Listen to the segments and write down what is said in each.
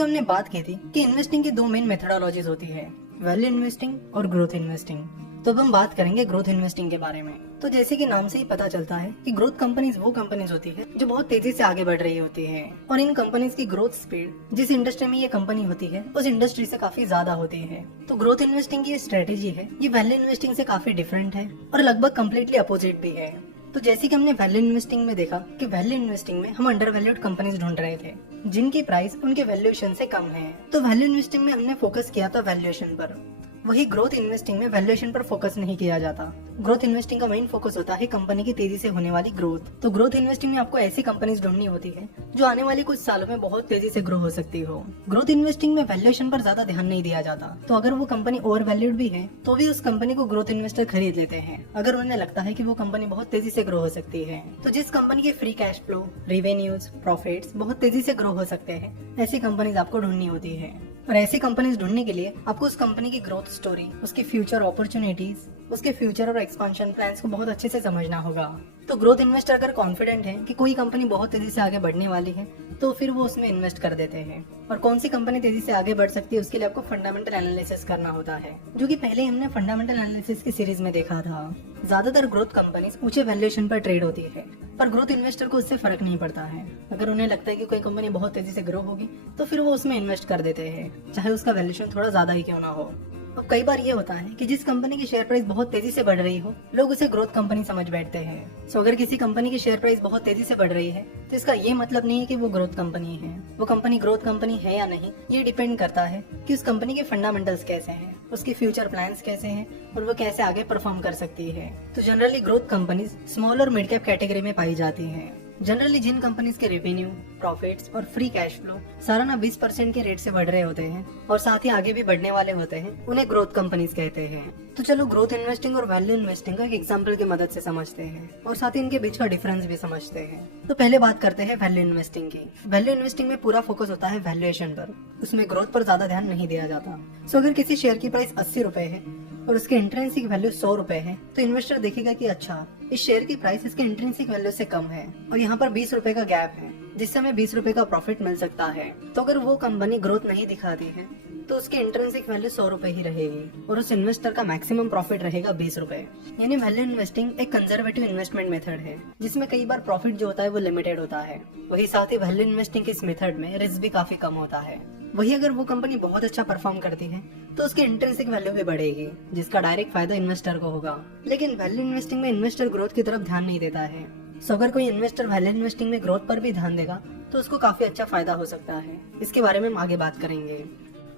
कि हमने बात की थी कि इन्वेस्टिंग की दो मेन मेथडोलॉजीज होती है, वैल्यू इन्वेस्टिंग और ग्रोथ इन्वेस्टिंग। तो अब हम बात करेंगे ग्रोथ इन्वेस्टिंग के बारे में। तो जैसे कि नाम से ही पता चलता है कि ग्रोथ कंपनीज वो कंपनीज होती है जो बहुत तेजी से आगे बढ़ रही होती है, और इन कंपनीज की ग्रोथ स्पीड जिस इंडस्ट्री में ये कंपनी होती है उस इंडस्ट्री से काफी ज्यादा होती है। तो ग्रोथ इन्वेस्टिंग की स्ट्रेटेजी है ये वैल्यू इन्वेस्टिंग से काफी डिफरेंट है और लगभग कम्प्लीटली अपोजिट भी है। तो जैसे कि हमने वैल्यू इन्वेस्टिंग में देखा कि वैल्यू इन्वेस्टिंग में हम अंडर वैल्यूड कंपनीज ढूंढ रहे थे जिनकी प्राइस उनके वैल्यूएशन से कम है। तो वैल्यू इन्वेस्टिंग में हमने फोकस किया था वैल्यूएशन पर। वही ग्रोथ इन्वेस्टिंग में वैल्यूएशन पर फोकस नहीं किया जाता। ग्रोथ इन्वेस्टिंग का मेन फोकस होता है कंपनी की तेजी से होने वाली ग्रोथ। तो ग्रोथ इन्वेस्टिंग में आपको ऐसी कंपनीज ढूंढनी होती है जो आने वाले कुछ सालों में बहुत तेजी से ग्रो हो सकती हो। ग्रोथ इन्वेस्टिंग में वैल्यूएशन पर ज्यादा ध्यान नहीं दिया जाता। तो अगर वो कंपनी ओवर वैल्यूड भी है तो भी उस कंपनी को ग्रोथ इन्वेस्टर खरीद लेते हैं अगर उन्हें लगता है कि वो कंपनी बहुत तेजी से ग्रो हो सकती है। तो जिस कंपनी के free cash flow, revenues, profits बहुत तेजी से ग्रो हो सकते हैं, ऐसी कंपनीज आपको ढूंढनी होती है। और ऐसी कंपनीज ढूंढने के लिए आपको उस कंपनी की ग्रोथ स्टोरी, उसकी फ्यूचर अपॉर्चुनिटीज, उसके फ्यूचर और एक्सपांशन प्लान्स को बहुत अच्छे से समझना होगा। तो ग्रोथ इन्वेस्टर अगर कॉन्फिडेंट है कि कोई कंपनी बहुत तेजी से आगे बढ़ने वाली है तो फिर वो उसमें इन्वेस्ट कर देते हैं। और कौन सी कंपनी तेजी से आगे बढ़ सकती है उसके लिए आपको फंडामेंटल एनालिसिस करना होता है, जो कि पहले हमने फंडामेंटल एनालिसिस की सीरीज में देखा था। ज्यादातर ग्रोथ कंपनीज ऊंचे वैल्यूएशन पर ट्रेड होती है, पर ग्रोथ इन्वेस्टर को उससे फर्क नहीं पड़ता है। अगर उन्हें लगता है कि कोई कंपनी बहुत तेजी से ग्रो होगी तो फिर वो उसमें इन्वेस्ट कर देते हैं, चाहे उसका वैल्यूएशन थोड़ा ज्यादा ही क्यों ना हो। अब कई बार ये होता है कि जिस कंपनी की शेयर प्राइस बहुत तेजी से बढ़ रही हो लोग उसे ग्रोथ कंपनी समझ बैठते हैं। सो अगर किसी कंपनी की शेयर प्राइस बहुत तेजी से बढ़ रही है तो इसका ये मतलब नहीं है कि वो ग्रोथ कंपनी है। वो कंपनी ग्रोथ कंपनी है या नहीं ये डिपेंड करता है कि उस कंपनी के फंडामेंटल्स कैसे हैं, उसके फ्यूचर प्लान्स कैसे हैं और वो कैसे आगे परफॉर्म कर सकती है। तो जनरली ग्रोथ कंपनीज स्मॉल और मिड कैप कैटेगरी में पाई जाती है। जनरली जिन कंपनीज के रेवेन्यू, प्रॉफिट्स और फ्री कैश फ्लो सालाना 20% के रेट से बढ़ रहे होते हैं और साथ ही आगे भी बढ़ने वाले होते हैं, उन्हें ग्रोथ कंपनीज कहते हैं। तो चलो ग्रोथ इन्वेस्टिंग और वैल्यू इन्वेस्टिंग का एक एग्जांपल की मदद से समझते हैं और साथ ही इनके बीच का डिफरेंस भी समझते हैं। तो पहले बात करते हैं वैल्यू इन्वेस्टिंग की। वैल्यू इन्वेस्टिंग में पूरा फोकस होता है वैल्यूएशन पर, उसमें ग्रोथ पर ज्यादा ध्यान नहीं दिया जाता। सो अगर किसी शेयर की प्राइस 80 रुपए है और उसके इंट्रिंसिक वैल्यू 100 रुपए है तो इन्वेस्टर देखेगा कि अच्छा, इस शेयर की प्राइस इसके इंट्रिंसिक वैल्यू से कम है और यहाँ पर 20 रुपए का गैप है जिससे हमें 20 रुपए का प्रॉफिट मिल सकता है। तो अगर वो कंपनी ग्रोथ नहीं दिखाती है तो उसके इंट्रिंसिक वैल्यू 100 रुपए ही रहेगी और उस इन्वेस्टर का मैक्सिमम प्रॉफिट रहेगा 20 रुपए। यानी वैल्यू इन्वेस्टिंग एक कंजर्वेटिव इन्वेस्टमेंट मेथड है जिसमें कई बार प्रॉफिट जो होता है वो लिमिटेड होता है। वही साथ ही वैल्यू इन्वेस्टिंग के इस मेथड में रिस्क भी काफी कम होता है। वही अगर वो कंपनी बहुत अच्छा परफॉर्म करती है तो उसकी इंट्रिंसिक वैल्यू भी बढ़ेगी जिसका डायरेक्ट फायदा इन्वेस्टर को होगा। लेकिन वैल्यू इन्वेस्टिंग में इन्वेस्टर ग्रोथ की तरफ ध्यान नहीं देता है। सो अगर कोई इन्वेस्टर वैल्यू इन्वेस्टिंग में ग्रोथ पर भी ध्यान देगा तो उसको काफी अच्छा फायदा हो सकता है। इसके बारे में हम आगे बात करेंगे।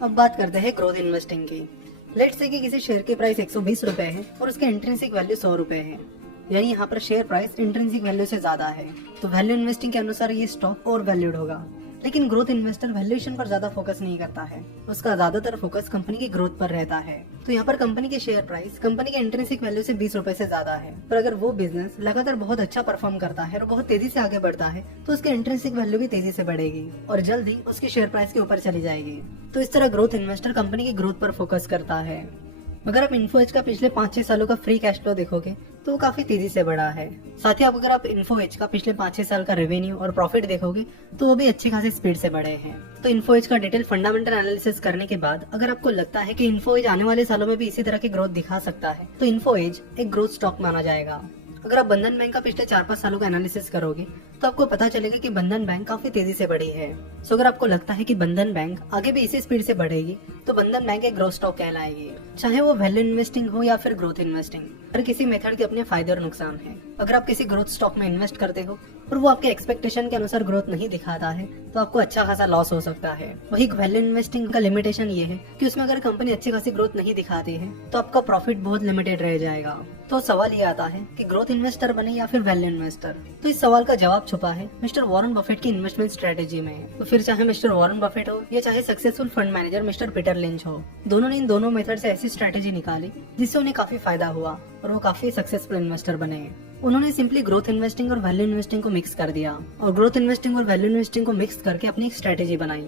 अब बात करते हैं ग्रोथ इन्वेस्टिंग की। लेट्स से कि किसी शेयर की प्राइस 120 रुपए है और उसके इंट्रिंसिक वैल्यू 100 रुपए है, यानी यहाँ पर शेयर प्राइस इंट्रिंसिक वैल्यू से ज्यादा है। तो वैल्यू इन्वेस्टिंग के अनुसार ये स्टॉक और वैल्यूड होगा। लेकिन ग्रोथ इन्वेस्टर वैल्यूएशन पर ज्यादा फोकस नहीं करता है, उसका ज्यादातर फोकस कंपनी की ग्रोथ पर रहता है। तो यहाँ पर कंपनी की शेयर प्राइस कंपनी के इंट्रिंसिक वैल्यू से 20 रुपए से ज्यादा है, पर अगर वो बिजनेस लगातार बहुत अच्छा परफॉर्म करता है और बहुत तेजी से आगे बढ़ता है तो उसकी इंट्रिंसिक वैल्यू भी तेजी से बढ़ेगी और जल्दी उसकी शेयर प्राइस के ऊपर चली जाएगी। तो इस तरह ग्रोथ इन्वेस्टर कंपनी की ग्रोथ पर फोकस करता है। अगर आप इन्फो एज का पिछले 5-6 सालों का फ्री कैश फ्लो देखोगे तो वो काफी तेजी से बढ़ा है। साथ ही अगर आप इन्फो एज का पिछले 5-6 साल का रेवेन्यू और प्रॉफिट देखोगे तो वो भी अच्छी खासी स्पीड से बढ़े हैं। तो इन्फो एज का डिटेल फंडामेंटल एनालिसिस करने के बाद अगर आपको लगता है कि इन्फो एज आने वाले सालों में भी इसी तरह की ग्रोथ दिखा सकता है तो इन्फो एज एक ग्रोथ स्टॉक माना जाएगा। अगर आप बंधन बैंक का पिछले 4-5 सालों का एनालिसिस करोगे तो आपको पता चलेगा कि बंधन बैंक काफी तेजी से बढ़ी है। सो अगर आपको लगता है कि बंधन बैंक आगे भी इसी स्पीड से बढ़ेगी तो बंधन बैंक एक ग्रोथ स्टॉक कहलाएगी, चाहे वो वैल्यू इन्वेस्टिंग हो या फिर ग्रोथ इन्वेस्टिंग। हर किसी मेथड के अपने फायदे और नुकसान हैं। अगर आप किसी ग्रोथ स्टॉक में इन्वेस्ट करते हो और वो आपके एक्सपेक्टेशन के अनुसार ग्रोथ नहीं दिखाता है तो आपको अच्छा खासा लॉस हो सकता है। वही वैल्यू इन्वेस्टिंग का लिमिटेशन ये है कि उसमें अगर कंपनी अच्छी खासी ग्रोथ नहीं दिखाती है तो आपका प्रॉफिट बहुत लिमिटेड रह जाएगा। तो सवाल ये आता है कि ग्रोथ इन्वेस्टर बने या फिर वैल्यू इन्वेस्टर। तो इस सवाल का जवाब छुपा है मिस्टर वॉरेन बफेट की इन्वेस्टमेंट स्ट्रेटेजी में। तो फिर चाहे मिस्टर वॉरेन बफेट हो या चाहे successful fund manager mister Peter lynch हो, दोनों ने इन दोनों मेथड से ऐसी स्ट्रेटेजी निकाली जिससे उन्हें काफी फायदा हुआ और वो काफी सक्सेसफुल इन्वेस्टर बने। उन्होंने सिंपली ग्रोथ इन्वेस्टिंग और वैल्यू इन्वेस्टिंग को मिक्स कर दिया और ग्रोथ इन्वेस्टिंग और वैल्यू इन्वेस्टिंग को मिक्स करके अपनी एक स्ट्रेटेजी बनाई।